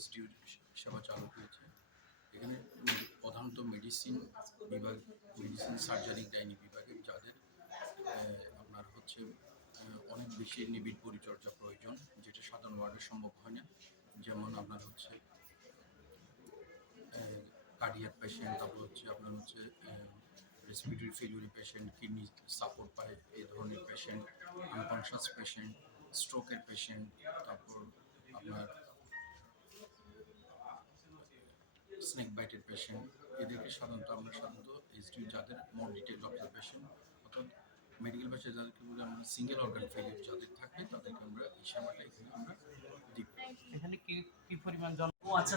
এইচডিউ সেবা চালু হয়েছে। এখানে প্রধানত মেডিসিন বিভাগ, মেডিসিন সার্জারি গাইনি বিভাগের যাদের আপনার হচ্ছে অনেক বেশি নিবিড় পরিচর্যা প্রয়োজন, যেটা সাধারণ ওয়ার্ডে সম্ভব হয় না। যেমন আপনার হচ্ছে কার্ডিয়াক পেশেন্ট, তারপর হচ্ছে আপনার হচ্ছে রেসপিরেটরি ফেলিউরি পেশেন্ট, কিডনি সাপোর্ট পায় এই ধরনের পেশেন্ট, আনকনশাস পেশেন্ট, স্ট্রোকের পেশেন্ট, তারপর আপনার স্নেক বাইটের পেশেন্ট, এদেরকে সাধারণত এইচডিউ যাদের মোর ডিটেল অবজারভেশন অর্থাৎ মেডিকেল ভাষায় যাদেরকে বলে আমরা সিঙ্গেল অর্গান ফেলিউর যাদের থাকে তাদেরকে আমরা এই সেবাটা এখানে আমরা দিই। এখানে কি পরিমাণ জন আচ্ছা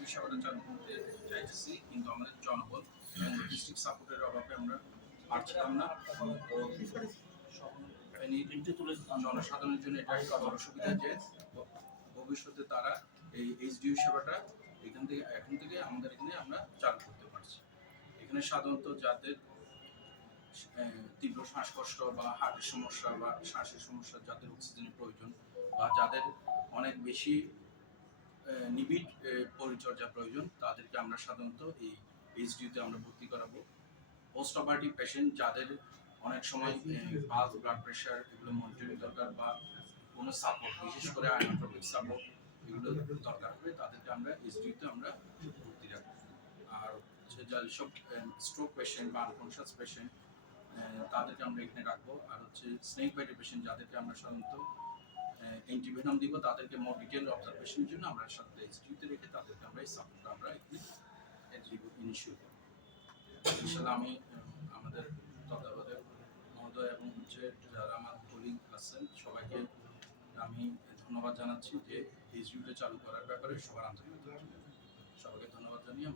এই সেবাটা চালু করতে চাইতেছি, কিন্তু আমাদের জনবল এবং লজিস্টিক সাপোর্টের অভাবে আমরা পারছিলাম না। জনসাধারণের জন্য এটা একটা বড় সুবিধা যে ভবিষ্যতে তারা এই এইচডিউ সেবাটা এখন থেকে আমাদের এখানে আমরা চালু করতে পারছি। এখানে সাধারণত যাদের তীব্র শ্বাসকষ্ট বা হার্টের সমস্যা বা শ্বাসের সমস্যা, যাদের অক্সিজেনের প্রয়োজন বা যাদের অনেক বেশি নিবিড় পরিচর্যা প্রয়োজন, তাদেরকে আমরা সাধারণত এই এইচডিউতে আমরা ভর্তি করাবো। পোস্ট অপারেটিভ পেশেন্ট যাদের অনেক সময় পালস, ব্লাড প্রেশার এগুলো মনিটরিং দরকার বা কোনো সাপোর্ট, বিশেষ করে আয়োনোট্রপিক সাপোর্ট এগুলো দরকার হবে, তাদেরকে আমরা এইচডিউতে আমরা ভর্তি রাখবো। আর হচ্ছে যেসব স্ট্রোক পেশেন্ট বা আনকনশাস পেশেন্ট তাদেরকে আমরা এখানে রাখবো। আর হচ্ছে স্নেক বাইটের পেশেন্ট যাদেরকে আমরা সাধারণত অ্যান্টিভেনম দিব, তাদেরকে মোর ডিটেল অবজারভেশনের জন্য আমরা সাথে এইচডিউতে রেখে তাদেরকে আমরা এই সাপোর্ট আমরা এখানে ইনিশিয়েট করব। ইনশাআল্লাহ আমি আমাদের তত্ত্বাবধায়ক মহোদয় এবং হচ্ছে যারা আমার কলিগ আছেন সবাইকে আমি ধন্যবাদ জানাচ্ছি যে এইচডিউটা চালু করার ব্যাপারে সবার আন্তরিকতা। সবাইকে ধন্যবাদ জানিয়ে